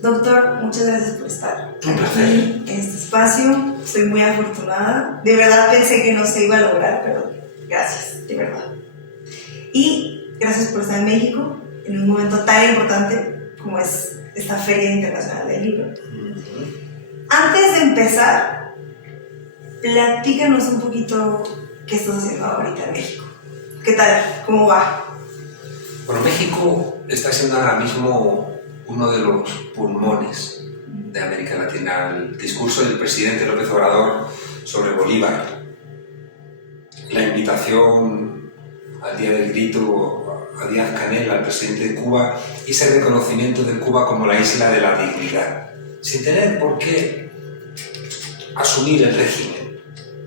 Doctor, muchas gracias por estar Un placer. aquí en este espacio. Soy muy afortunada. De verdad pensé que no se iba a lograr, pero gracias, de verdad. Y gracias por estar en México en un momento tan importante como es esta Feria Internacional del Libro. Antes de empezar, platícanos un poquito qué estás haciendo ahorita en México. ¿Qué tal? ¿Cómo va? Bueno, México está siendo ahora mismo uno de los pulmones de América Latina. El discurso del presidente López Obrador sobre Bolívar, la invitación al Día del Grito a Díaz-Canel, al presidente de Cuba, y ese reconocimiento de Cuba como la isla de la dignidad, sin tener por qué asumir el régimen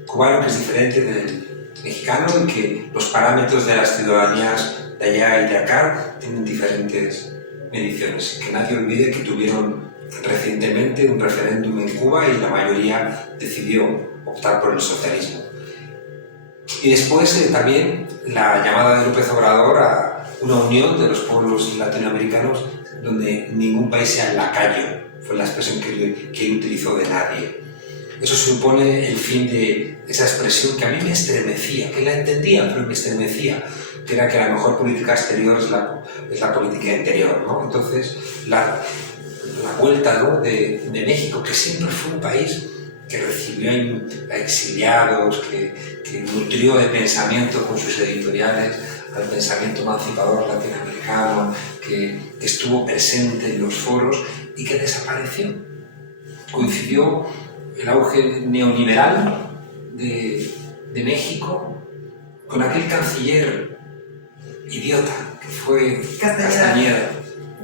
cubano, que es diferente del mexicano y que los parámetros de las ciudadanías de allá y de acá tienen diferentes mediciones. Que nadie olvide que tuvieron recientemente un referéndum en Cuba y la mayoría decidió optar por el socialismo. Y después también la llamada de López Obrador a una unión de los pueblos latinoamericanos donde ningún país sea lacayo, fue la expresión que él utilizó, de nadie. Eso supone el fin de esa expresión que a mí me estremecía, que la entendía, pero me estremecía, que era que la mejor política exterior es la política interior, ¿no? Entonces, la vuelta, ¿no?, de México, que siempre fue un país que recibió a exiliados, que nutrió de pensamiento con sus editoriales al pensamiento emancipador latinoamericano, que estuvo presente en los foros y que desapareció. Coincidió el auge neoliberal de México con aquel canciller idiota que fue Castañeda,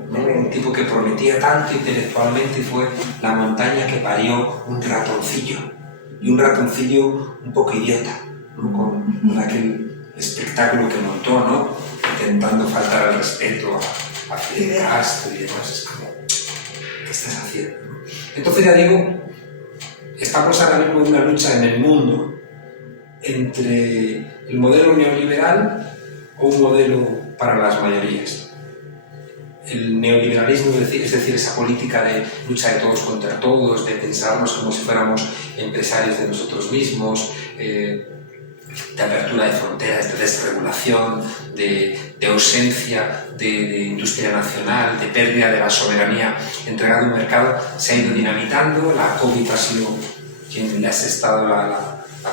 ¿no? Un tipo que prometía tanto intelectualmente y fue la montaña que parió un ratoncillo, y un ratoncillo un poco idiota, ¿no? Con aquel espectáculo que montó, ¿no?, intentando faltar al respeto a Fidel Castro y demás. Es como, ¿qué estás haciendo? Entonces, ya digo, estamos ahora mismo en una lucha en el mundo entre el modelo neoliberal o un modelo para las mayorías. El neoliberalismo, es decir, esa política de lucha de todos contra todos, de pensarnos como si fuéramos empresarios de nosotros mismos, de apertura de fronteras, de desregulación, de ausencia de industria nacional, de pérdida de la soberanía entregada a un mercado, se ha ido dinamitando. La COVID ha sido quien le ha asestado la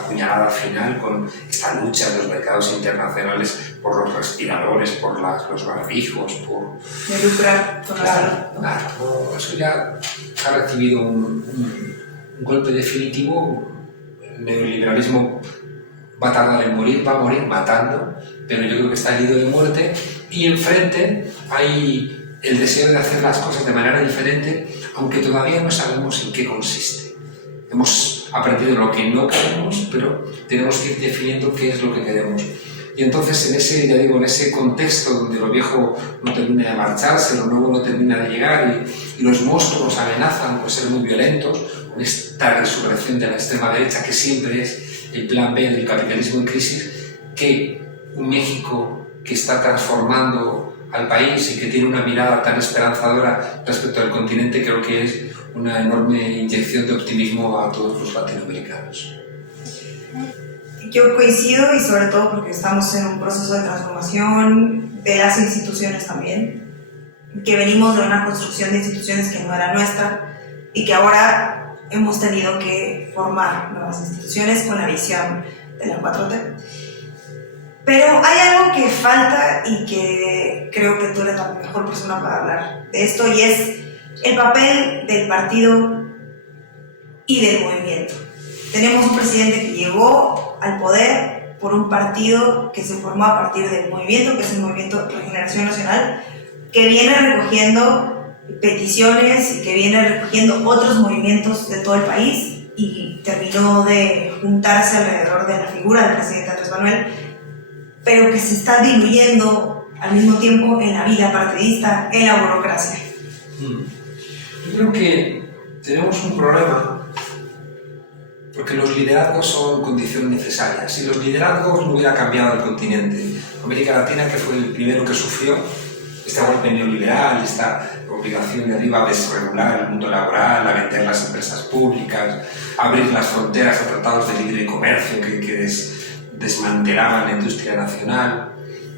puñalada final con esta lucha de los mercados internacionales por los respiradores, por los barbijos, por... De lucrar con la salud. Claro, eso ya ha recibido un golpe definitivo. El neoliberalismo va a tardar en morir, va a morir matando, pero yo creo que está herido de muerte, y enfrente hay el deseo de hacer las cosas de manera diferente, aunque todavía no sabemos en qué consiste. Hemos aprendido lo que no queremos, pero tenemos que ir definiendo qué es lo que queremos. Y entonces, en ese contexto donde lo viejo no termina de marcharse, lo nuevo no termina de llegar y los monstruos amenazan por ser muy violentos, con esta resurrección de la extrema derecha, que siempre es el plan B del capitalismo en crisis, que un México que está transformando al país y que tiene una mirada tan esperanzadora respecto al continente, creo que es una enorme inyección de optimismo a todos los latinoamericanos. Yo coincido, y sobre todo porque estamos en un proceso de transformación de las instituciones también, que venimos de una construcción de instituciones que no era nuestra y que ahora hemos tenido que formar nuevas instituciones con la visión de la 4T. Pero hay algo que falta y que creo que tú eres la mejor persona para hablar de esto, y es el papel del partido y del movimiento. Tenemos un presidente que llegó al poder por un partido que se formó a partir del movimiento, que es el Movimiento Regeneración Nacional, que viene recogiendo peticiones y que viene recogiendo otros movimientos de todo el país, y terminó de juntarse alrededor de la figura del presidente Andrés Manuel, pero que se está diluyendo al mismo tiempo en la vida partidista, en la burocracia. Yo creo que tenemos un problema, porque los liderazgos son condición necesaria. Si los liderazgos no hubiera cambiado el continente, América Latina, que fue el primero que sufrió, este golpe neoliberal, esta obligación de arriba a desregular el mundo laboral, a vender las empresas públicas, a abrir las fronteras a tratados de libre comercio que desmantelaban la industria nacional.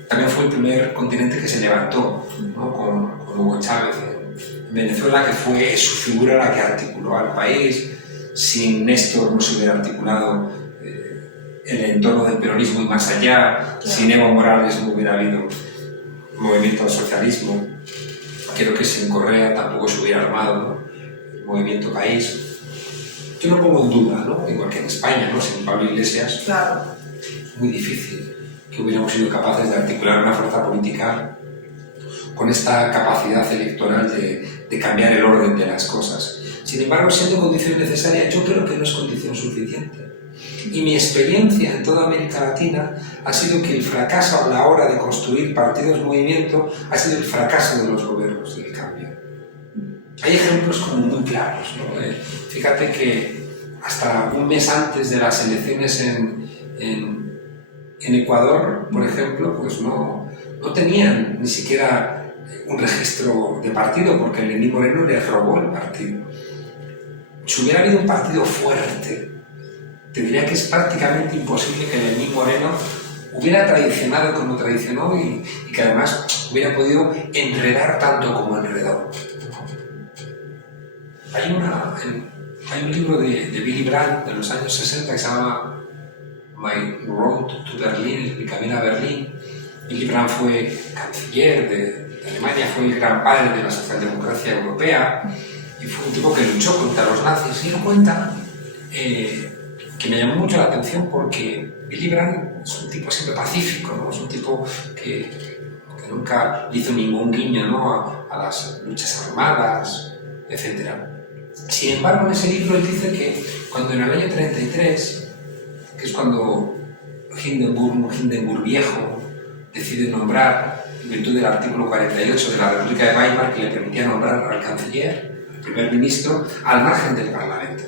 También fue el primer continente que se levantó, ¿no? con Hugo Chávez en Venezuela, que fue su figura la que articuló al país. Sin Néstor no se hubiera articulado el entorno del peronismo y más allá. Sin Evo Morales no hubiera habido movimiento al socialismo. Creo que sin Correa tampoco se hubiera armado, ¿no? El movimiento país. Yo no pongo en duda, ¿no? Igual que en España, ¿no? Sin Pablo Iglesias, Claro. es muy difícil que hubiéramos sido capaces de articular una fuerza política con esta capacidad electoral de cambiar el orden de las cosas. Sin embargo, siendo condición necesaria, yo creo que no es condición suficiente. Y mi experiencia en toda América Latina ha sido que el fracaso a la hora de construir partidos-movimiento ha sido el fracaso de los gobiernos del cambio. Hay ejemplos como muy claros, ¿no? Fíjate que hasta un mes antes de las elecciones en Ecuador, por ejemplo, pues no tenían ni siquiera un registro de partido porque Lenín Moreno les robó el partido. Si hubiera habido un partido fuerte, te diría que es prácticamente imposible que Lenín Moreno hubiera traicionado como traicionó y que además hubiera podido enredar tanto como enredó. Hay un libro de Willy Brandt de los años 60 que se llama My Road to Berlin, mi camino a Berlín. Willy Brandt fue canciller de Alemania, fue el gran padre de la socialdemocracia europea y fue un tipo que luchó contra los nazis. Y él cuenta que me llamó mucho la atención porque Willy Brandt es un tipo siempre pacífico, ¿no? Es un tipo que nunca hizo ningún guiño, ¿no? a las luchas armadas, etc. Sin embargo, en ese libro él dice que cuando en el año 33, que es cuando Hindenburg viejo decide nombrar, en virtud del artículo 48 de la República de Weimar, que le permitía nombrar al canciller, al primer ministro, al margen del Parlamento.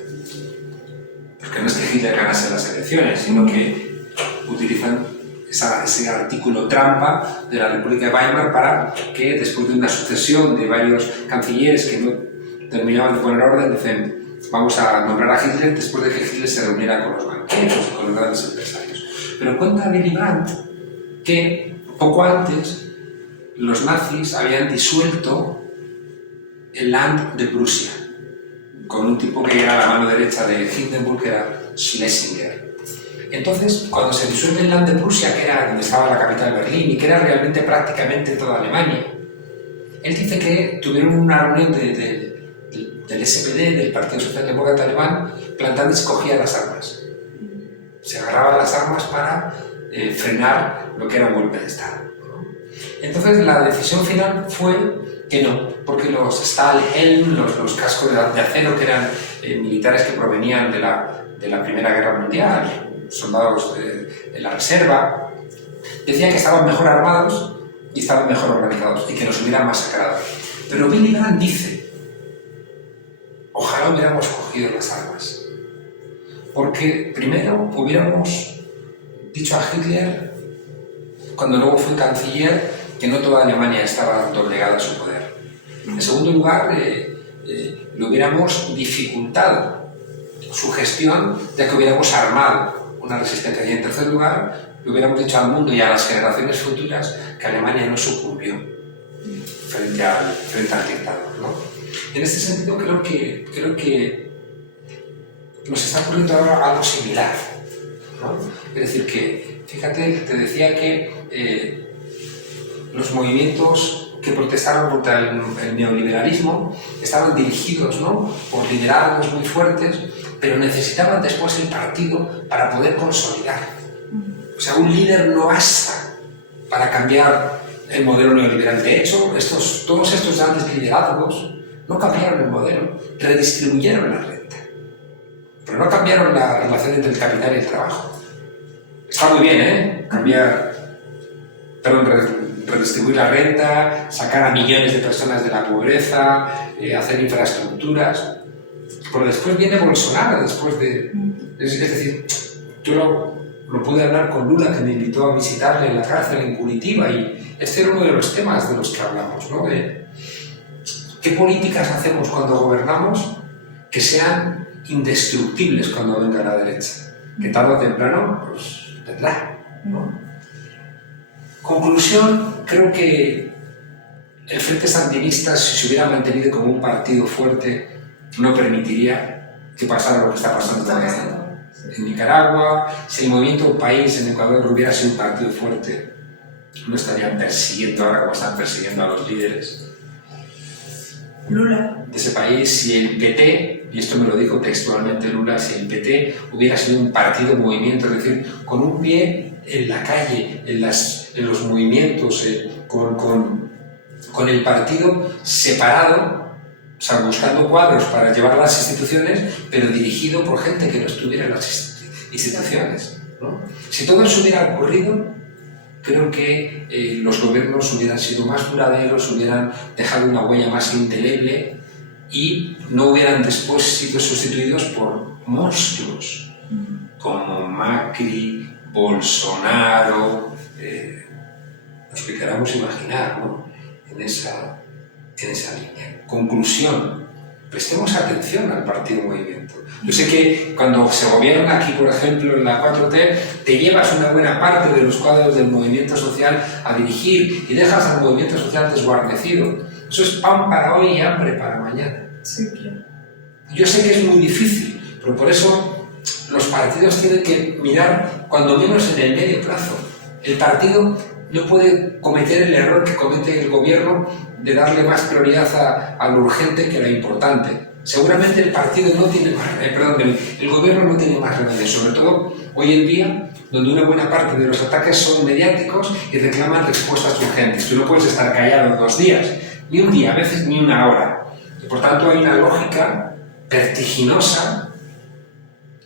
Porque no es que Hitler ganase las elecciones, sino que utilizan ese artículo trampa de la República de Weimar para que, después de una sucesión de varios cancilleres que no terminaban de poner orden, dicen: vamos a nombrar a Hitler después de que Hitler se reuniera con los banqueros, con los grandes empresarios. Pero cuenta Willy Brandt que poco antes los nazis habían disuelto el Land de Prusia con un tipo que era la mano derecha de Hindenburg, que era Schlesinger. Entonces, cuando se disuelve el Land de Prusia, que era donde estaba la capital Berlín y que era realmente prácticamente toda Alemania, él dice que tuvieron una reunión del SPD, del Partido Socialdemócrata Alemán, plantándose y cogía las armas. Se agarraba las armas para frenar lo que era un golpe de Estado, ¿no? Entonces la decisión final fue que no, porque los Stahlhelm, los cascos de acero, que eran militares que provenían de la Primera Guerra Mundial, soldados de la reserva, decían que estaban mejor armados y estaban mejor organizados y que nos hubieran masacrado. Pero Willy Brandt dice: ojalá hubiéramos cogido las armas, porque primero hubiéramos dicho a Hitler, cuando luego fue canciller, que no toda Alemania estaba doblegada a su poder. En segundo lugar, le hubiéramos dificultado su gestión, ya que hubiéramos armado una resistencia. Y en tercer lugar, le hubiéramos dicho al mundo y a las generaciones futuras que Alemania no sucumbió frente al dictador, ¿no? En este sentido, creo que nos está ocurriendo ahora algo similar, ¿no? Es decir, que, fíjate, te decía que los movimientos que protestaron contra el neoliberalismo estaban dirigidos, ¿no?, por liderazgos muy fuertes, pero necesitaban después el partido para poder consolidar. O sea, un líder no basta para cambiar el modelo neoliberal. De hecho, todos estos grandes liderazgos no cambiaron el modelo, redistribuyeron la renta, pero no cambiaron la relación entre el capital y el trabajo. Está muy bien, redistribuir la renta, sacar a millones de personas de la pobreza, hacer infraestructuras. Pero después viene Bolsonaro, es decir, yo lo pude hablar con Lula, que me invitó a visitarle en la cárcel en Curitiba, y este era uno de los temas de los que hablamos, ¿no? De qué políticas hacemos cuando gobernamos que sean indestructibles cuando venga la derecha, que tarde o temprano pues vendrá, ¿no? Conclusión, creo que el Frente Sandinista, si se hubiera mantenido como un partido fuerte, no permitiría que pasara lo que está pasando en Nicaragua. Si el Movimiento País en Ecuador hubiera sido un partido fuerte, no estarían persiguiendo ahora como están persiguiendo a los líderes Lula. de ese país. Si el PT, y esto me lo dijo textualmente Lula, si el PT hubiera sido un partido movimiento, es decir, con un pie en la calle, en los movimientos, con el partido separado, o sea, buscando cuadros para llevar a las instituciones, pero dirigido por gente que no estuviera en las instituciones, ¿no? Si todo eso hubiera ocurrido, creo que los gobiernos hubieran sido más duraderos, hubieran dejado una huella más indeleble y no hubieran después sido sustituidos por monstruos como Macri, Bolsonaro, los que queramos imaginar, ¿no? en esa línea. Conclusión, prestemos atención al partido movimiento. Yo sé que cuando se gobierna aquí, por ejemplo, en la 4T, te llevas una buena parte de los cuadros del movimiento social a dirigir y dejas al movimiento social desguarnecido. Eso es pan para hoy y hambre para mañana. Sí, claro. Yo sé que es muy difícil, pero por eso los partidos tienen que mirar cuando menos en el medio plazo. El partido no puede cometer el error que comete el gobierno de darle más prioridad a lo urgente que a lo importante. Seguramente el partido no tiene más, el gobierno no tiene más remedio, sobre todo hoy en día, donde una buena parte de los ataques son mediáticos y reclaman respuestas urgentes. Tú no puedes estar callado 2 días, ni un día, a veces ni una hora. Y por tanto hay una lógica vertiginosa,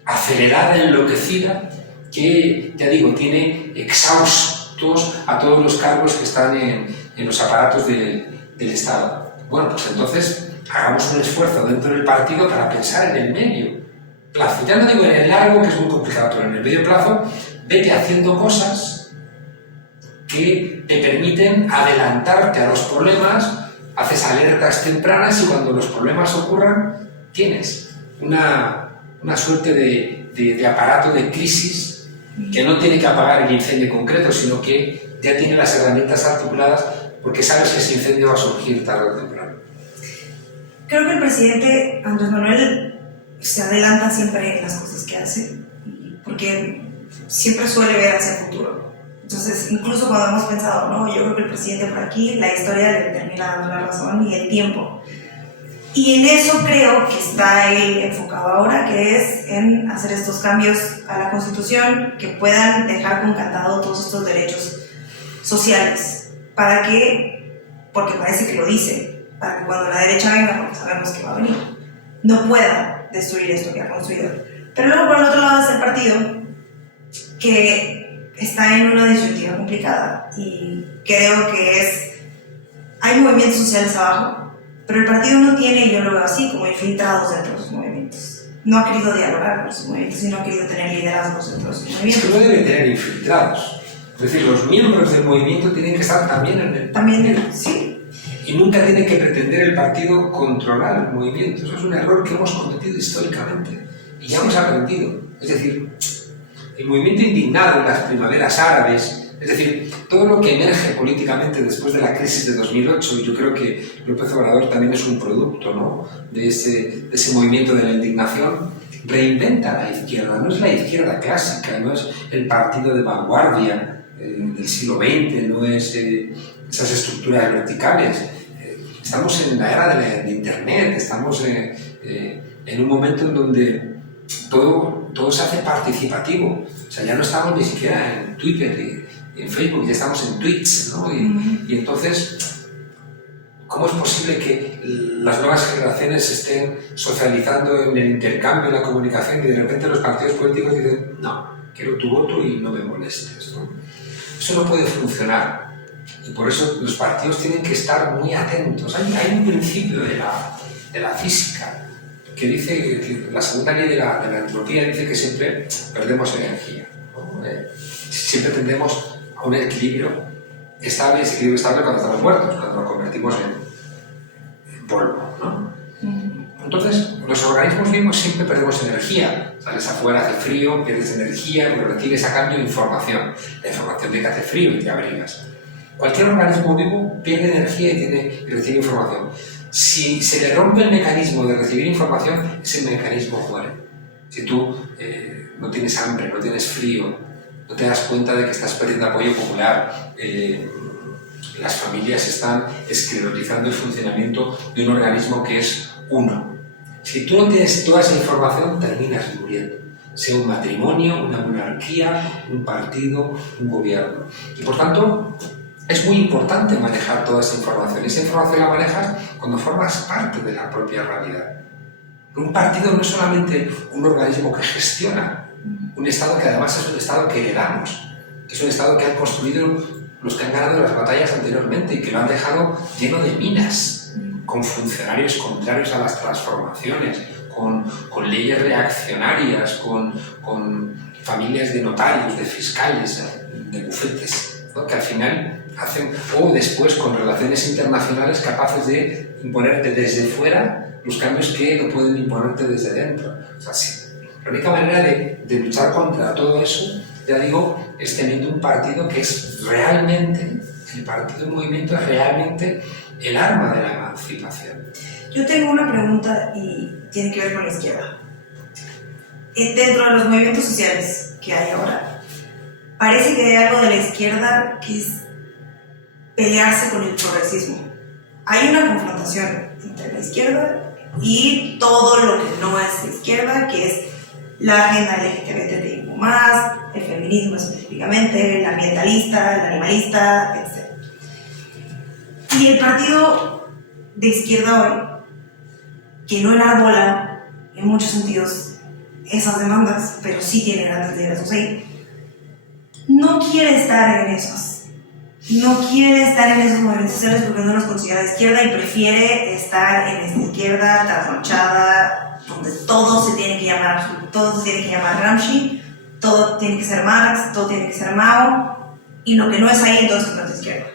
acelerada, enloquecida, que, ya digo, tiene exhaustos a todos los cargos que están en los aparatos del Estado. Bueno, pues entonces hagamos un esfuerzo dentro del partido para pensar en el medio plazo. Ya no digo en el largo, que es muy complicado, pero en el medio plazo, vete haciendo cosas que te permiten adelantarte a los problemas, haces alertas tempranas y cuando los problemas ocurran, tienes una suerte de aparato de crisis que no tiene que apagar el incendio concreto, sino que ya tiene las herramientas articuladas porque sabes que ese incendio va a surgir tarde o temprano. Creo que el presidente Andrés Manuel se adelanta siempre en las cosas que hace, porque siempre suele ver hacia el futuro. Entonces, incluso cuando hemos pensado, no, yo creo que el presidente por aquí, la historia le termina dando la razón y el tiempo. Y en eso creo que está él enfocado ahora, que es en hacer estos cambios a la Constitución que puedan dejar con candado todos estos derechos sociales, para que, porque parece que lo dice, para que cuando la derecha venga, porque sabemos que va a venir, no pueda destruir esto que ha construido. Pero luego por el otro lado está el partido que está en una disyuntiva complicada y creo que hay movimientos sociales abajo, pero el partido no tiene, y yo lo veo así, como infiltrados dentro de sus movimientos. No ha querido dialogar con sus movimientos y no ha querido tener liderazgos dentro de sus movimientos. Es que no debe tener infiltrados. Es decir, los miembros del movimiento tienen que estar también en el También, sí. Y nunca tiene que pretender el partido controlar el movimiento. Eso es un error que hemos cometido históricamente y ya hemos aprendido. Es decir, el movimiento indignado en las primaveras árabes, es decir, todo lo que emerge políticamente después de la crisis de 2008, y yo creo que López Obrador también es un producto, ¿no?, de ese movimiento de la indignación, reinventa la izquierda. No es la izquierda clásica, no es el partido de vanguardia del siglo XX, no es esas estructuras verticales. Estamos en la era de Internet, estamos en un momento en donde todo se hace participativo. O sea, ya no estamos ni siquiera en Twitter y en Facebook, ya estamos en tweets, ¿no? Y entonces, ¿cómo es posible que las nuevas generaciones estén socializando en el intercambio, en la comunicación, y de repente los partidos políticos dicen, no, quiero tu voto y no me molestes, ¿no? Eso no puede funcionar. Y por eso los partidos tienen que estar muy atentos. Hay un principio de la física que dice que la segunda ley de la entropía dice que siempre perdemos energía, ¿no? Siempre tendemos a un equilibrio estable, ese equilibrio estable cuando estamos muertos, cuando nos convertimos en polvo, ¿no? Entonces, los organismos vivos siempre perdemos energía. Sales afuera, hace frío, pierdes energía, pero recibes a cambio información. La información de que hace frío y te abrigas. Cualquier organismo vivo pierde energía y recibe información. Si se le rompe el mecanismo de recibir información, ese mecanismo muere. Si tú no tienes hambre, no tienes frío, no te das cuenta de que estás perdiendo apoyo popular, las familias están esclerotizando el funcionamiento de un organismo que es uno. Si tú no tienes toda esa información, terminas muriendo. Sea un matrimonio, una monarquía, un partido, un gobierno. Y por tanto, es muy importante manejar toda esa información. Esa información la manejas cuando formas parte de la propia realidad. Un partido no es solamente un organismo que gestiona, un Estado que además es un Estado que heredamos, que es un Estado que han construido los que han ganado las batallas anteriormente y que lo han dejado lleno de minas, con funcionarios contrarios a las transformaciones, con leyes reaccionarias, con familias de notarios, de fiscales, de bufetes, ¿no? Que al final hacen, o después con relaciones internacionales capaces de imponerte desde fuera los cambios que no pueden imponerte desde dentro. O sea, sí, la única manera de luchar contra todo eso, ya digo, es teniendo un partido que es realmente, el partido del movimiento es realmente el arma de la emancipación. Yo tengo una pregunta y tiene que ver con la izquierda. Dentro de los movimientos sociales que hay ahora, parece que hay algo de la izquierda que es pelearse con el progresismo. Hay una confrontación entre la izquierda y todo lo que no es izquierda, que es la agenda LGTBI+, el feminismo específicamente, el ambientalista, el animalista, etc. Y el partido de izquierda hoy, que no enarbola en muchos sentidos esas demandas, pero sí tiene grandes liderazgos ahí, no quiere estar en esos. No quiere estar en esos movimientos sociales porque no los considera de izquierda y prefiere estar en esta izquierda trasnochada, donde todo se tiene que llamar Gramsci, todo tiene que ser Marx, todo tiene que ser Mao, y lo que no es ahí entonces no es de izquierda.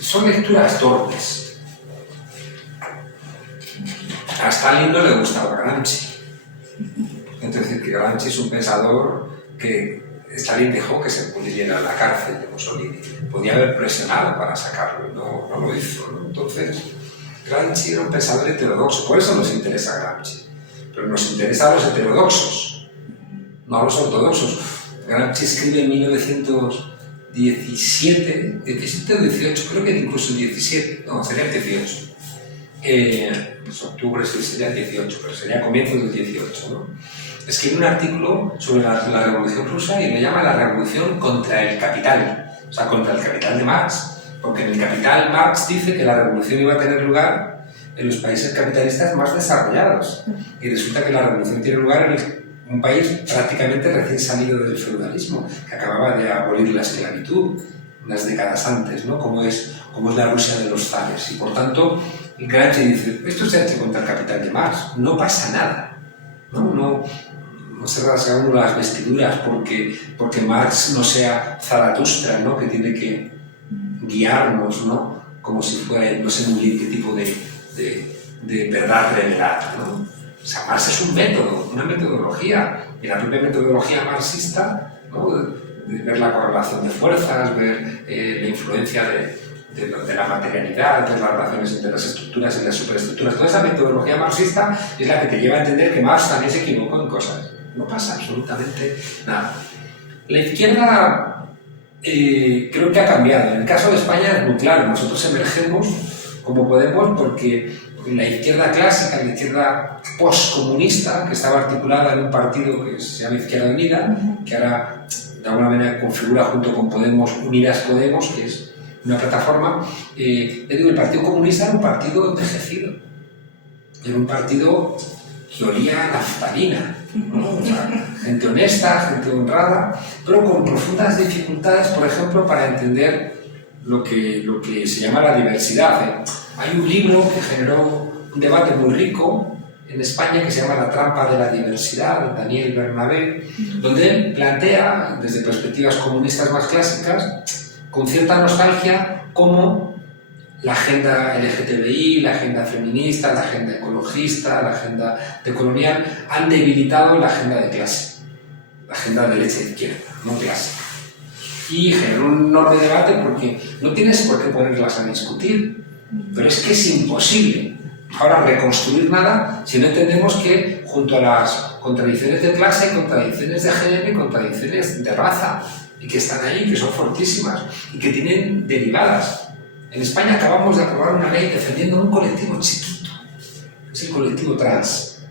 Son lecturas torpes. A Stalin no le gustaba Gramsci. Es decir, que Gramsci es un pensador que Stalin dejó que se pudiera a la cárcel de Mussolini. Podía haber presionado para sacarlo, no lo hizo, ¿no? Entonces, Gramsci era un pensador heterodoxo, por eso nos interesa Gramsci. Pero nos interesan los heterodoxos, no los ortodoxos. Gramsci escribe en 1917 o 18, creo que incluso el 17, no, sería el 18. Pues octubre sería el 18, pero sería comienzos del 18, ¿no? Escribe un artículo sobre la Revolución Rusa y le llama la Revolución contra el Capital, o sea, contra el capital de Marx, porque en el Capital Marx dice que la revolución iba a tener lugar en los países capitalistas más desarrollados, y resulta que la revolución tiene lugar en un país prácticamente recién salido del feudalismo, que acababa de abolir la esclavitud unas décadas antes, ¿no? Como es la Rusia de los zares, y por tanto Gramsci dice, esto se ha hecho contra el capital de Marx, no pasa nada, no se rasga uno las vestiduras porque Marx no sea Zaratustra, ¿no? Que tiene que guiarnos, ¿no? Como si fuera, no sé muy bien qué tipo de verdad revelada, ¿no? O sea, Marx es un método, una metodología, y la propia metodología marxista, ¿no? De ver la correlación de fuerzas, ver la influencia de la materialidad, ver las relaciones entre las estructuras y las superestructuras. Toda esa metodología marxista es la que te lleva a entender que Marx también se equivocó en cosas. No pasa absolutamente nada. La izquierda creo que ha cambiado. En el caso de España es muy claro. Nosotros emergemos como podemos porque la izquierda clásica, la izquierda postcomunista, que estaba articulada en un partido que se llama Izquierda Unida, que ahora de alguna manera configura junto con Podemos, Unidas Podemos, que es una plataforma, el Partido Comunista era un partido envejecido. Era un partido que olía a naftalina, ¿no? O sea, gente honesta, gente honrada, pero con profundas dificultades, por ejemplo, para entender lo que se llama la diversidad. Hay un libro que generó un debate muy rico en España que se llama La trampa de la diversidad, de Daniel Bernabé, donde él plantea, desde perspectivas comunistas más clásicas, con cierta nostalgia cómo la agenda LGTBI, la agenda feminista, la agenda ecologista, la agenda decolonial han debilitado la agenda de clase, la agenda de derecha-izquierda, no clásica. Y generó un enorme debate porque no tienes por qué ponerlas a discutir, pero es que es imposible ahora reconstruir nada si no entendemos que junto a las contradicciones de clase, contradicciones de género y contradicciones de raza, y que están ahí, que son fortísimas y que tienen derivadas. En España acabamos de aprobar una ley defendiendo un colectivo chiquito, es el colectivo trans.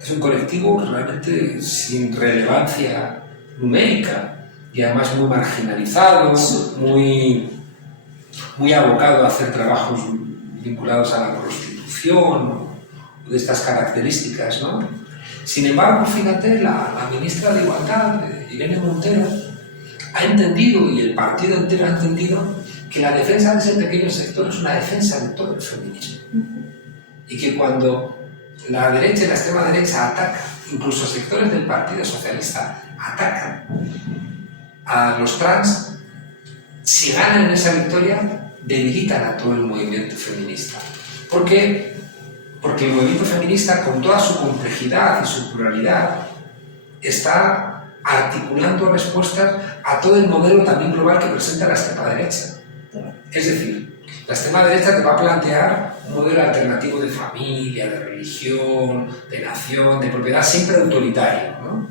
Es un colectivo realmente sin relevancia numérica y además muy marginalizado, muy abocado a hacer trabajos vinculados a la prostitución o de estas características, ¿no? Sin embargo, fíjate, la ministra de Igualdad, Irene Montero, ha entendido, y el partido entero ha entendido, que la defensa de ese pequeño sector es una defensa de todo el feminismo. Y que cuando la derecha y la extrema derecha atacan, incluso sectores del Partido Socialista atacan a los trans, si ganan esa victoria, debilitan a todo el movimiento feminista. ¿Por qué? Porque el movimiento feminista, con toda su complejidad y su pluralidad, está articulando respuestas a todo el modelo también global que presenta la extrema derecha. Es decir, la extrema derecha te va a plantear un modelo alternativo de familia, de religión, de nación, de propiedad, siempre autoritario, ¿no?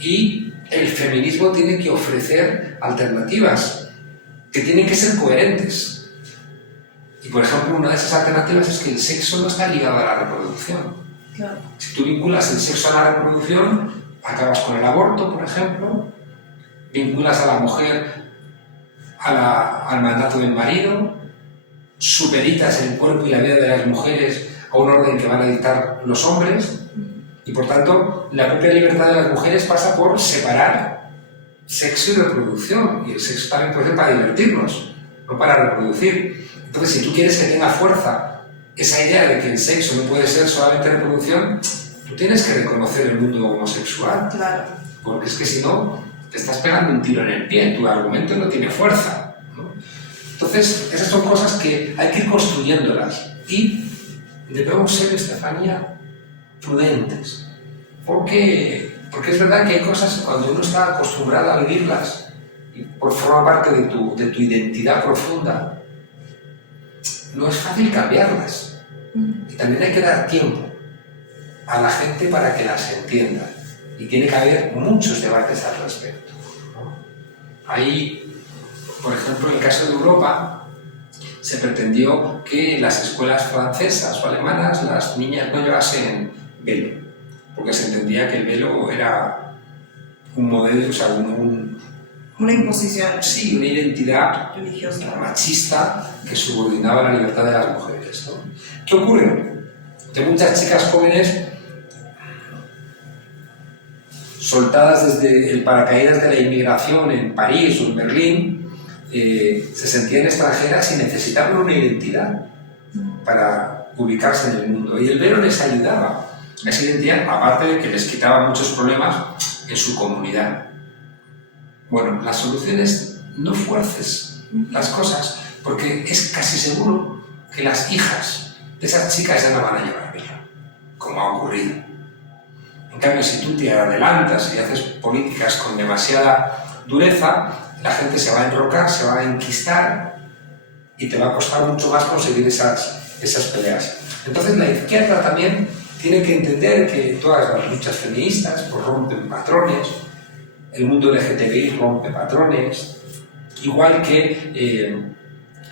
Y el feminismo tiene que ofrecer alternativas que tienen que ser coherentes. Y, por ejemplo, una de esas alternativas es que el sexo no está ligado a la reproducción. Claro. Si tú vinculas el sexo a la reproducción, acabas con el aborto, por ejemplo, vinculas a la mujer al mandato del marido, supeditas el cuerpo y la vida de las mujeres a un orden que van a dictar los hombres, y por tanto la propia libertad de las mujeres pasa por separar sexo y reproducción, y el sexo también puede ser para divertirnos, no para reproducir. Entonces, si tú quieres que tenga fuerza esa idea de que el sexo no puede ser solamente reproducción, tú tienes que reconocer el mundo homosexual. Claro. Porque es que si no, te estás pegando un tiro en el pie, tu argumento no tiene fuerza, ¿no? Entonces, esas son cosas que hay que ir construyéndolas y debemos ser, Estefanía, prudentes. Porque es verdad que hay cosas que cuando uno está acostumbrado a vivirlas y forma parte de tu identidad profunda, no es fácil cambiarlas. Y también hay que dar tiempo a la gente para que las entienda. Y tiene que haber muchos debates al respecto, ¿no? Ahí, por ejemplo, en el caso de Europa, se pretendió que en las escuelas francesas o alemanas las niñas no llevasen velo, porque se entendía que el velo era un modelo, o sea, una imposición. Sí, una identidad religiosa machista que subordinaba la libertad de las mujeres, ¿no? ¿Qué ocurre? Que muchas chicas jóvenes, soltadas desde el paracaídas de la inmigración en París o en Berlín, se sentían extranjeras y necesitaban una identidad para ubicarse en el mundo. Y el velo les ayudaba a esa identidad, aparte de que les quitaba muchos problemas en su comunidad. Bueno, la solución es no fuerces las cosas, porque es casi seguro que las hijas de esas chicas ya no van a llevar velo, como ha ocurrido. En cambio, si tú te adelantas y haces políticas con demasiada dureza, la gente se va a enrocar, se va a enquistar y te va a costar mucho más conseguir esas peleas. Entonces, la izquierda también tiene que entender que todas las luchas feministas pues, rompen patrones, el mundo LGTBI rompe patrones, igual que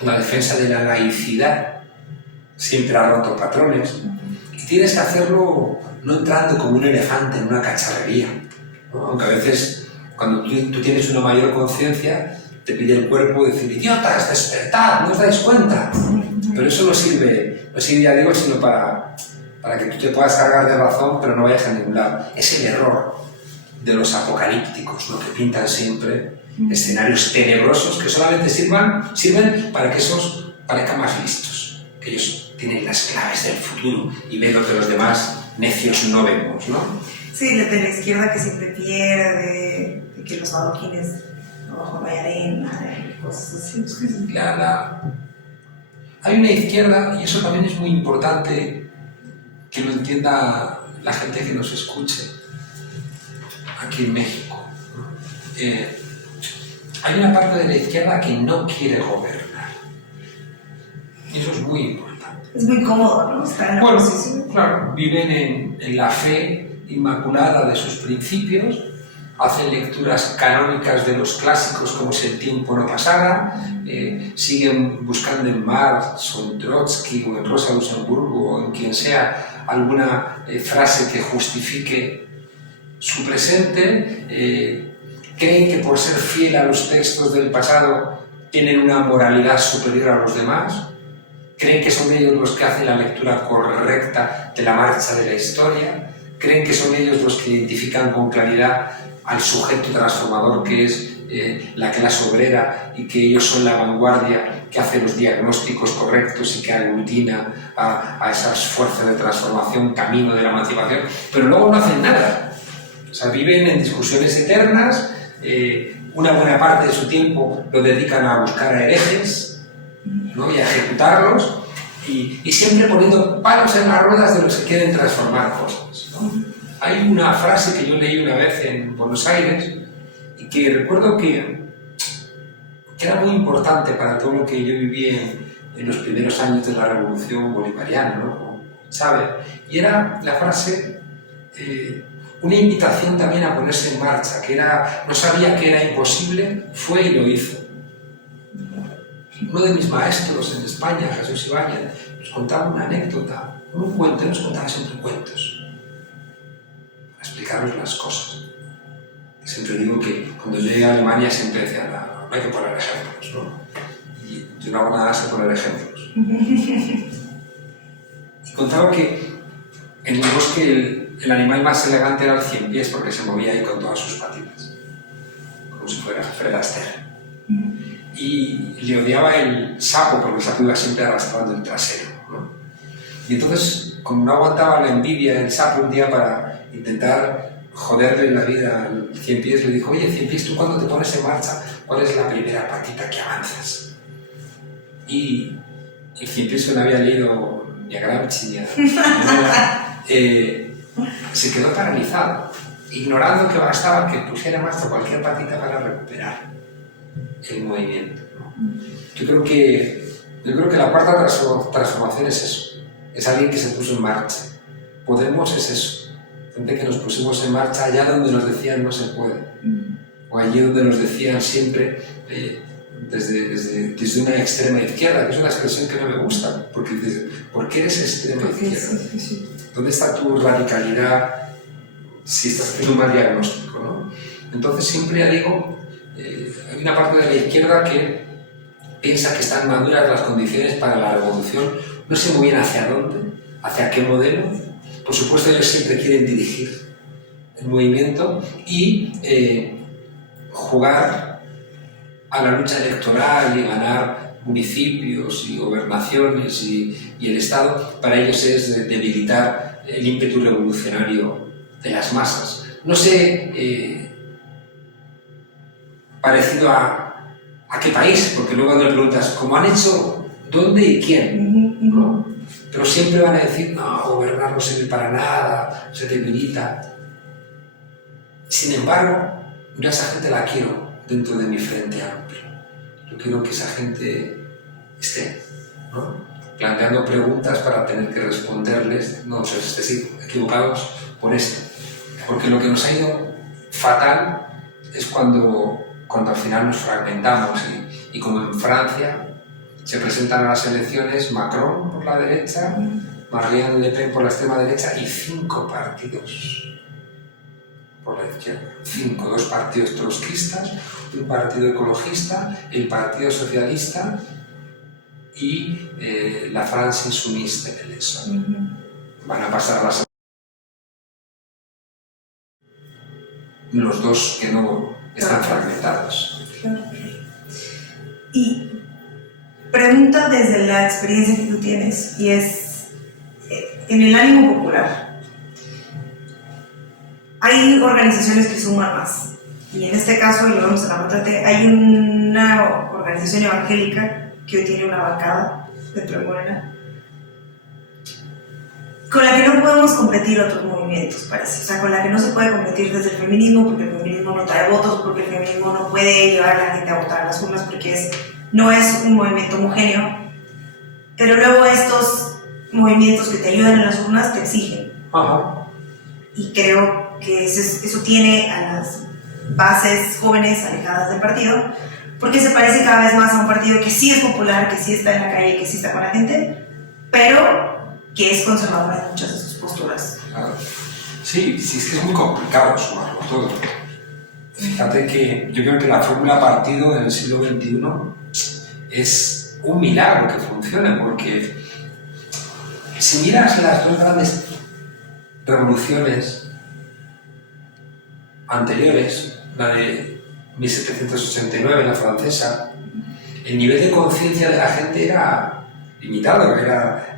la defensa de la laicidad siempre ha roto patrones. Y tienes que hacerlo no entrando como un elefante en una cacharrería, ¿no? Aunque a veces, cuando tú tienes una mayor conciencia, te pide el cuerpo decir, idiotas, despertad, ¿no os dais cuenta? Pero eso no sirve, ya digo, sino para que tú te puedas cargar de razón, pero no vayas a ningún lado. Es el error de los apocalípticos, lo que pintan siempre escenarios tenebrosos que solamente sirven para que esos parezcan más listos, que ellos tienen las claves del futuro y ven lo que los demás necios no vemos, ¿no? Sí, de la izquierda que siempre pierde, de que los adoquines abajo no hay arena, cosas así. Hay una izquierda, y eso también es muy importante que lo entienda la gente que nos escuche aquí en México. Hay una parte de la izquierda que no quiere gobernar. Y eso es muy importante. Es muy cómodo, ¿no? Estar en la posición. Claro, viven en la fe inmaculada de sus principios, hacen lecturas canónicas de los clásicos como si el tiempo no pasara, siguen buscando en Marx o en Trotsky o en Rosa Luxemburgo o en quien sea alguna frase que justifique su presente, creen que por ser fiel a los textos del pasado tienen una moralidad superior a los demás, creen que son ellos los que hacen la lectura correcta de la marcha de la historia, creen que son ellos los que identifican con claridad al sujeto transformador que es la clase obrera y que ellos son la vanguardia que hace los diagnósticos correctos y que aglutina a esas fuerzas de transformación, camino de la emancipación, pero luego no hacen nada. O sea, viven en discusiones eternas, una buena parte de su tiempo lo dedican a buscar a herejes, ¿no? Y a ejecutarlos, y siempre poniendo palos en las ruedas de los que quieren transformar cosas, ¿no? Hay una frase que yo leí una vez en Buenos Aires y que recuerdo que era muy importante para todo lo que yo viví en los primeros años de la Revolución Bolivariana, ¿no? Con Chávez, y era la frase, una invitación también a ponerse en marcha, que era, no sabía que era imposible, fue y lo hizo. Uno de mis maestros en España, Jesús Ibáñez, nos contaba una anécdota, un cuento, nos contaba siempre cuentos, para explicarnos las cosas. Siempre digo que cuando llegué a Alemania siempre decía, no hay que poner ejemplos, ¿no? Y yo no hago nada más que poner ejemplos. Y contaba que en el bosque el animal más elegante era el ciempiés, porque se movía ahí con todas sus patitas, como si fuera Fred Astaire. Y le odiaba el sapo, porque el sapo iba siempre arrastrando el trasero, ¿no? Y entonces, como no aguantaba la envidia del sapo, un día para intentar joderle la vida al ciempiés, le dijo, oye, ciempiés, ¿tú cuando te pones en marcha, cuál es la primera patita que avanzas? Y el ciempiés, que no había leído ni a Gramsci ni a nada, se quedó paralizado, ignorando que bastaba que pusiera en marcha cualquier patita para recuperar el movimiento, ¿no? Yo creo que la cuarta transformación es eso, es alguien que se puso en marcha. Podemos es eso, gente que nos pusimos en marcha allá donde nos decían no se puede, o allí donde nos decían siempre desde una extrema izquierda, que es una expresión que no me gusta, porque dices, ¿por qué eres extrema izquierda? Sí. ¿Dónde está tu radicalidad si estás haciendo un mal diagnóstico, ¿no? Entonces siempre ya digo, hay una parte de la izquierda que piensa que están maduras las condiciones para la revolución, no sé muy bien hacia dónde, hacia qué modelo. Por supuesto ellos siempre quieren dirigir el movimiento y jugar a la lucha electoral y ganar municipios y gobernaciones y el Estado. Para ellos es debilitar el ímpetu revolucionario de las masas. No sé, parecido a qué país, porque luego cuando le preguntas cómo han hecho, dónde y quién, ¿no? Pero siempre van a decir, no, gobernar no sirve para nada, se debilita. Sin embargo, yo a esa gente la quiero dentro de mi frente amplio. Yo quiero que esa gente esté, ¿no? Planteando preguntas para tener que responderles, no, equivocados por esto. Porque lo que nos ha ido fatal es cuando al final nos fragmentamos y como en Francia se presentan a las elecciones Macron por la derecha, Marine Le Pen por la extrema derecha y 5 partidos por la izquierda. 5, 2 partidos trotskistas, un partido ecologista, el Partido Socialista y la France Insoumise de Mélenchon. Van a pasar a las... los dos que no están fragmentados. Claro. Y pregunta desde la experiencia que tú tienes, y es en el ánimo popular. Hay organizaciones que suman más, Y en este caso, y lo vemos en la Matate, hay una organización evangélica que hoy tiene una bancada dentro de Morena, con la que no podemos competir otros movimientos, parece. O sea, con la que no se puede competir desde el feminismo, porque el feminismo no trae votos, porque el feminismo no puede llevar a la gente a votar a las urnas, porque no es un movimiento homogéneo. Pero luego estos movimientos que te ayudan en las urnas te exigen. Ajá. Y creo que eso tiene a las bases jóvenes alejadas del partido, porque se parece cada vez más a un partido que sí es popular, que sí está en la calle, que sí está con la gente, pero que es conservador en muchas de sus posturas. Claro. Sí, sí, es que es muy complicado sumarlo todo. Fíjate que yo creo que la fórmula partido en el siglo XXI es un milagro que funcione, porque si miras las dos grandes revoluciones anteriores, la de 1789, la francesa, el nivel de conciencia de la gente era limitado, era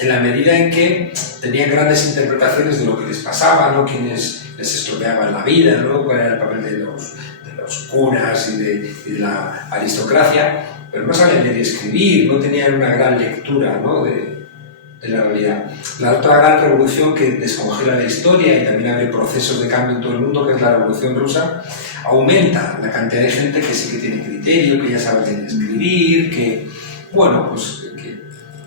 en la medida en que tenían grandes interpretaciones de lo que les pasaba, ¿no? Quienes les estropeaban la vida, ¿no? Cuál era el papel de los curas y de la aristocracia, pero no sabían leer y escribir, no tenían una gran lectura, ¿no? de la realidad. La otra gran revolución que descongela la historia y también abre procesos de cambio en todo el mundo, que es la Revolución Rusa, aumenta la cantidad de gente que sí que tiene criterio, que ya sabe leer y escribir, que, bueno, pues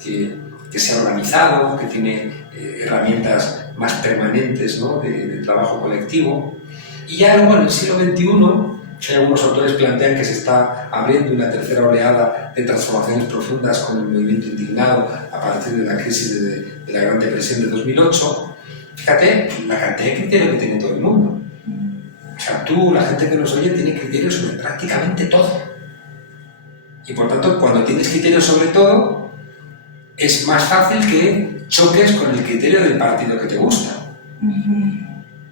que se ha organizado, que tiene herramientas más permanentes, ¿no? de trabajo colectivo. Y ya luego en el siglo XXI, algunos autores plantean que se está abriendo una tercera oleada de transformaciones profundas con el movimiento indignado a partir de la crisis de la Gran Depresión de 2008. Fíjate la cantidad de criterio que tiene todo el mundo. O sea, la gente que nos oye, tiene criterio sobre prácticamente todo. Y por tanto, cuando tienes criterio sobre todo, es más fácil que choques con el criterio del partido que te gusta.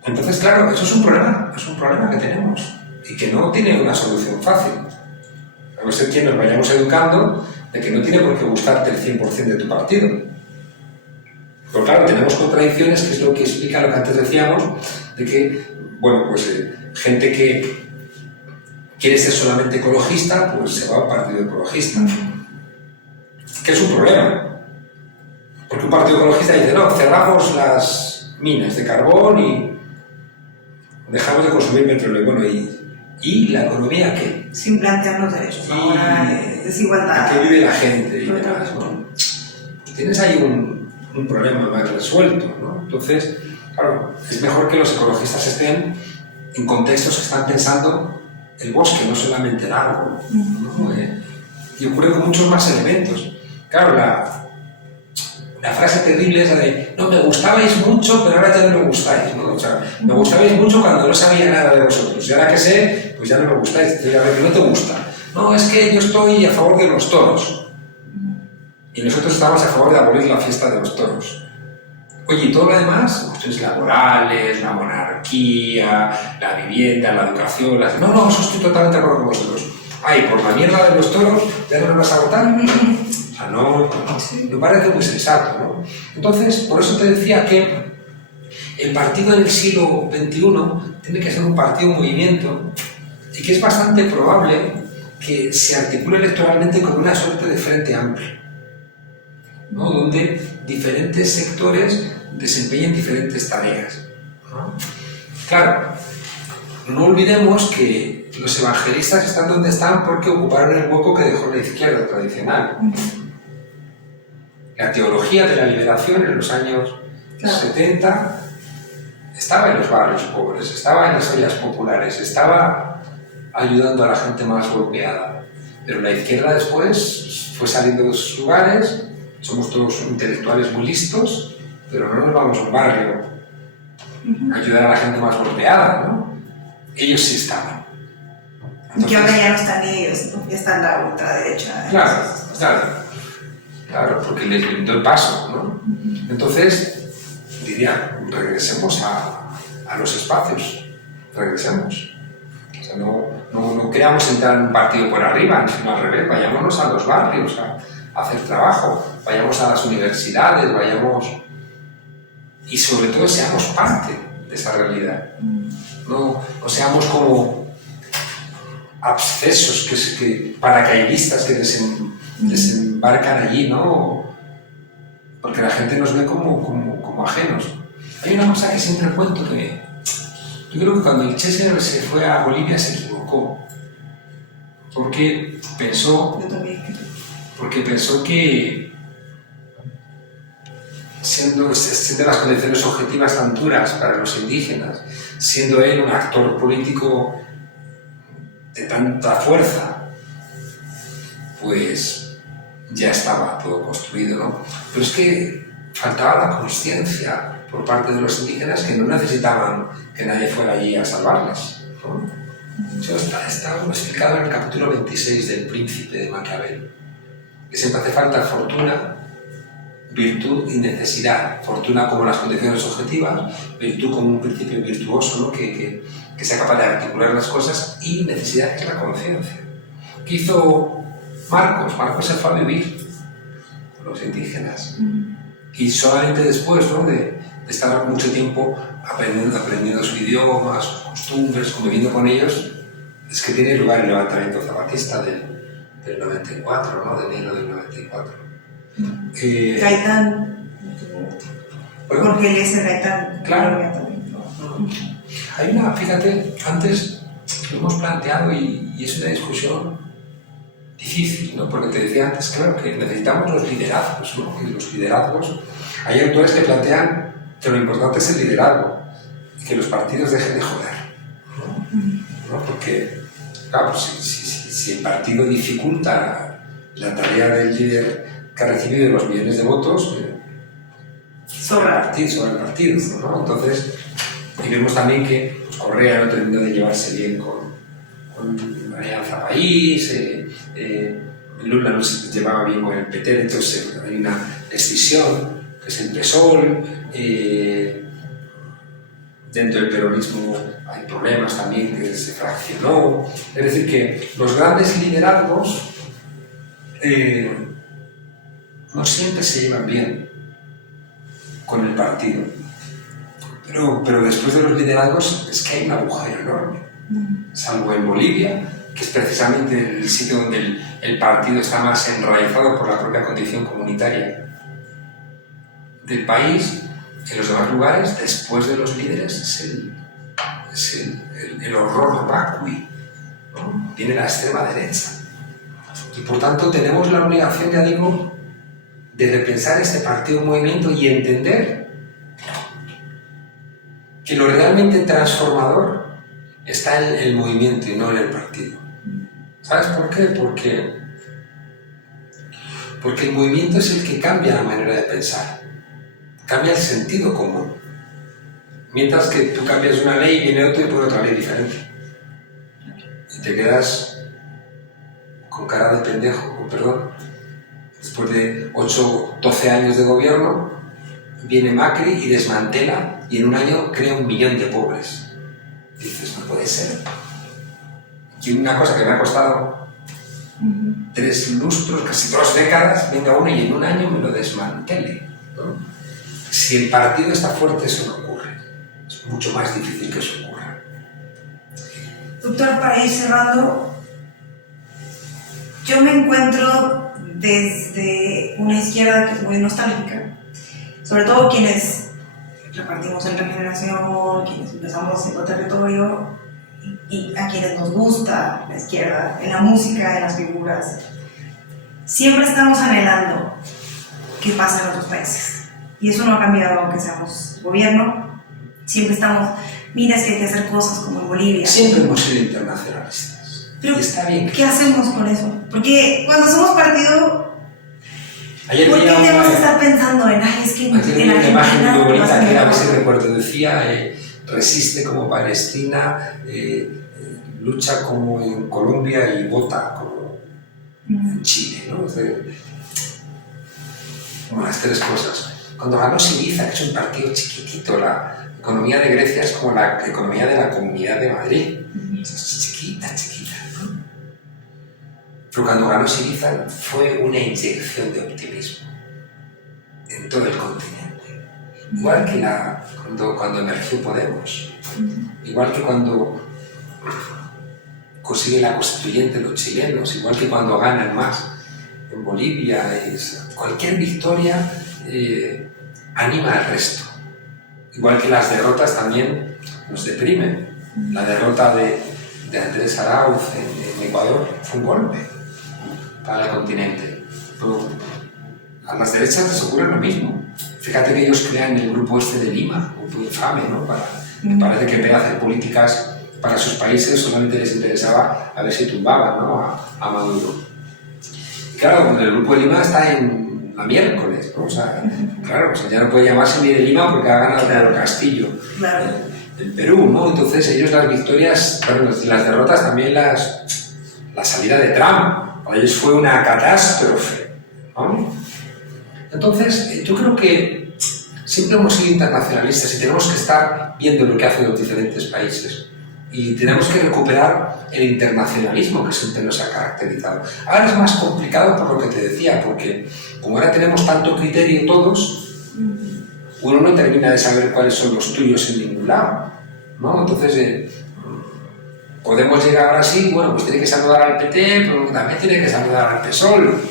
Entonces, claro, eso es un problema que tenemos y que no tiene una solución fácil. A no ser que nos vayamos educando de que no tiene por qué gustarte el 100% de tu partido. Pero claro, tenemos contradicciones, que es lo que explica lo que antes decíamos, de que, bueno, pues gente que quiere ser solamente ecologista, pues se va a un partido ecologista. Que es un problema. Porque un partido ecologista dice, no, cerramos las minas de carbón y dejamos de consumir petróleo. Bueno, ¿y la economía qué? Sin plantearnos derechos, ahora desigualdad. ¿A qué vive la gente? Y demás, ¿no? Tienes ahí un problema más resuelto, ¿no? Entonces, claro, es mejor que los ecologistas estén en contextos que están pensando el bosque, no solamente el árbol, ¿no? Y ocurre con muchos más elementos. Claro, la frase terrible es la de no, me gustabais mucho, pero ahora ya no me gustáis, ¿no? O sea, me gustabais mucho cuando no sabía nada de vosotros, y ahora que sé, pues ya no me gustáis. Entonces, a ver, ¿qué no te gusta? No, es que yo estoy a favor de los toros, y nosotros estamos a favor de abolir la fiesta de los toros. Oye, y todo lo demás, cuestiones laborales, la monarquía, la vivienda, la educación, no, eso estoy totalmente de acuerdo con vosotros. Ay, por la mierda de los toros, ¿ya no me vas a votar? O sea, no me parece muy sensato, ¿no? Entonces, por eso te decía que el partido en el siglo XXI tiene que ser un partido movimiento y que es bastante probable que se articule electoralmente como una suerte de frente amplio, ¿no? Donde diferentes sectores desempeñen diferentes tareas, ¿no? Claro, no olvidemos que los evangelistas están donde están porque ocuparon el hueco que dejó la izquierda tradicional. La teología de la liberación en los años 70 estaba en los barrios pobres, estaba en las áreas populares, estaba ayudando a la gente más golpeada. Pero la izquierda después fue saliendo de sus lugares, somos todos intelectuales muy listos, pero no nos vamos a un barrio a ayudar a la gente más golpeada, ¿no? Ellos sí estaban. Entonces, que ahora ya no están ellos, ¿no? Ya está la ultraderecha. Claro, porque les brindó el paso, ¿no? Entonces, diría, regresemos a los espacios, regresemos. O sea, no queramos entrar en un partido por arriba, sino al revés, vayámonos a los barrios a hacer trabajo, vayamos a las universidades, vayamos... Y sobre todo seamos parte de esa realidad. no seamos como abscesos, paracaidistas que desembarcan allí, ¿no? Porque la gente nos ve como ajenos. Hay una cosa que siempre cuento, que yo creo que cuando el Che se fue a Bolivia se equivocó, porque pensó que siendo las condiciones objetivas tan duras para los indígenas, siendo él un actor político de tanta fuerza, pues ya estaba todo construido, ¿no? Pero es que faltaba la consciencia por parte de los indígenas, que no necesitaban que nadie fuera allí a salvarles, ¿no? Eso está explicado en el capítulo 26 del Príncipe de Maquiavelo, que siempre hace falta fortuna, virtud y necesidad. Fortuna como las condiciones objetivas, virtud como un principio virtuoso, ¿no? que sea capaz de articular las cosas, y necesidad, que es la conciencia. ¿Qué hizo Marcos? Marcos se fue a vivir con los indígenas. Y solamente después, ¿no? de estar mucho tiempo aprendiendo su idioma, sus costumbres, conviviendo con ellos, es que tiene lugar el levantamiento zapatista del 94, ¿no? De enero del 94. Gaitán, porque él es el Gaitán. Claro. Hay una, fíjate, antes lo hemos planteado y es una discusión difícil, ¿no? Porque te decía antes, claro, que necesitamos los liderazgos, ¿no? Y los liderazgos, hay autores que plantean que lo importante es el liderazgo, y que los partidos dejen de joder, ¿no? Porque, claro, si el partido dificulta la tarea del líder que ha recibido los millones de votos sobre el partido, ¿no? Entonces, y vemos también que pues, Correa no terminó de llevarse bien con Alianza País, Lula no se llevaba bien con el PT, entonces hay una escisión, que es el PSOL, dentro del peronismo hay problemas también, que se fraccionó, es decir, que los grandes liderazgos no siempre se llevan bien con el partido, pero después de los liderazgos es que hay un agujero enorme, salvo en Bolivia, que es precisamente el sitio donde el partido está más enraizado por la propia condición comunitaria del país. En los demás lugares, después de los líderes, es el horror vacui, ¿no? Viene la extrema derecha. Y por tanto tenemos la obligación, ya digo, de repensar este partido en movimiento y entender que lo realmente transformador está en el movimiento y no en el partido. ¿Sabes por qué? Porque el movimiento es el que cambia la manera de pensar, cambia el sentido común. Mientras que tú cambias una ley, viene otro y pone otra ley diferente. Y te quedas con cara de pendejo, con perdón. Después de 12 años de gobierno, viene Macri y desmantela, y en un año crea 1 millón de pobres. Dices, no puede ser. Y una cosa que me ha costado 3 lustros, casi 2 décadas, venga uno y en un año me lo desmantele, ¿no? Si el partido está fuerte, eso no ocurre. Es mucho más difícil que eso ocurra. Doctor, para ir cerrando, yo me encuentro desde una izquierda que es muy nostálgica, sobre todo quienes repartimos en Regeneración, quienes empezamos en el territorio y a quienes nos gusta la izquierda, en la música, en las figuras. Siempre estamos anhelando qué pasa en otros países. Y eso no ha cambiado aunque seamos gobierno. Siempre estamos, mira, es que hay que hacer cosas como en Bolivia. Siempre hemos sido internacionalistas. Pero, y está bien. ¿qué hacemos con eso? Porque cuando somos partido, ayer ¿por qué debemos estar pensando en, ay, es que en Argentina... Una imagen muy bonita que a ver si recuerdo, decía, resiste como Palestina, lucha como en Colombia y vota como en Chile, ¿no? Como las 3 cosas. Cuando ganó Syriza, que es un partido chiquitito, la economía de Grecia es como la economía de la Comunidad de Madrid. Es chiquita, ¿no? Pero cuando ganó Syriza fue una inyección de optimismo en todo el continente. Igual que cuando emergió Podemos. Igual que cuando consigue la constituyente los chilenos, igual que cuando ganan más en Bolivia, cualquier victoria anima al resto. Igual que las derrotas también nos deprimen. La derrota de Andrés Arauz en Ecuador fue un golpe para el continente. Pero a las derechas les ocurre lo mismo. Fíjate que ellos crean el grupo este de Lima, un grupo infame, ¿no? Me parece que en vez de hacer políticas para sus países solamente les interesaba a ver si tumbaban, ¿no? a Maduro. Y claro, el grupo de Lima está en la miércoles, ¿no? O sea, claro, ya no puede llamarse ni de Lima porque ha ganado Pedro Castillo en Perú, ¿no? Entonces ellos las victorias, bueno, las derrotas también la salida de Trump, para ellos fue una catástrofe, ¿no? Entonces, yo creo que siempre hemos sido internacionalistas y tenemos que estar viendo lo que hacen los diferentes países. Y tenemos que recuperar el internacionalismo que siempre nos ha caracterizado. Ahora es más complicado por lo que te decía, porque como ahora tenemos tanto criterio todos, uno no termina de saber cuáles son los tuyos en ningún lado, ¿no? Entonces, podemos llegar ahora sí, bueno, pues tiene que saludar al PT, pero también tiene que saludar al PSOL.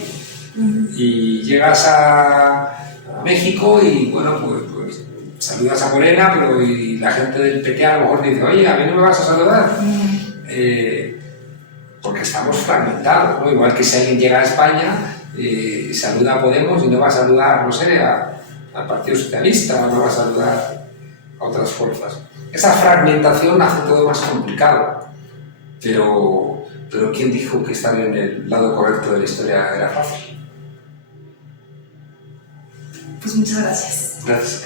Y llegas a México y, bueno, pues saludas a Morena, pero y la gente del PT a lo mejor dice, oye, a mí no me vas a saludar. Porque estamos fragmentados, ¿no? Igual que si alguien llega a España, saluda a Podemos y no va a saludar, no sé, al Partido Socialista, no va a saludar a otras fuerzas. Esa fragmentación hace todo más complicado. Pero ¿quién dijo que estar en el lado correcto de la historia era fácil? Pues muchas gracias. Gracias.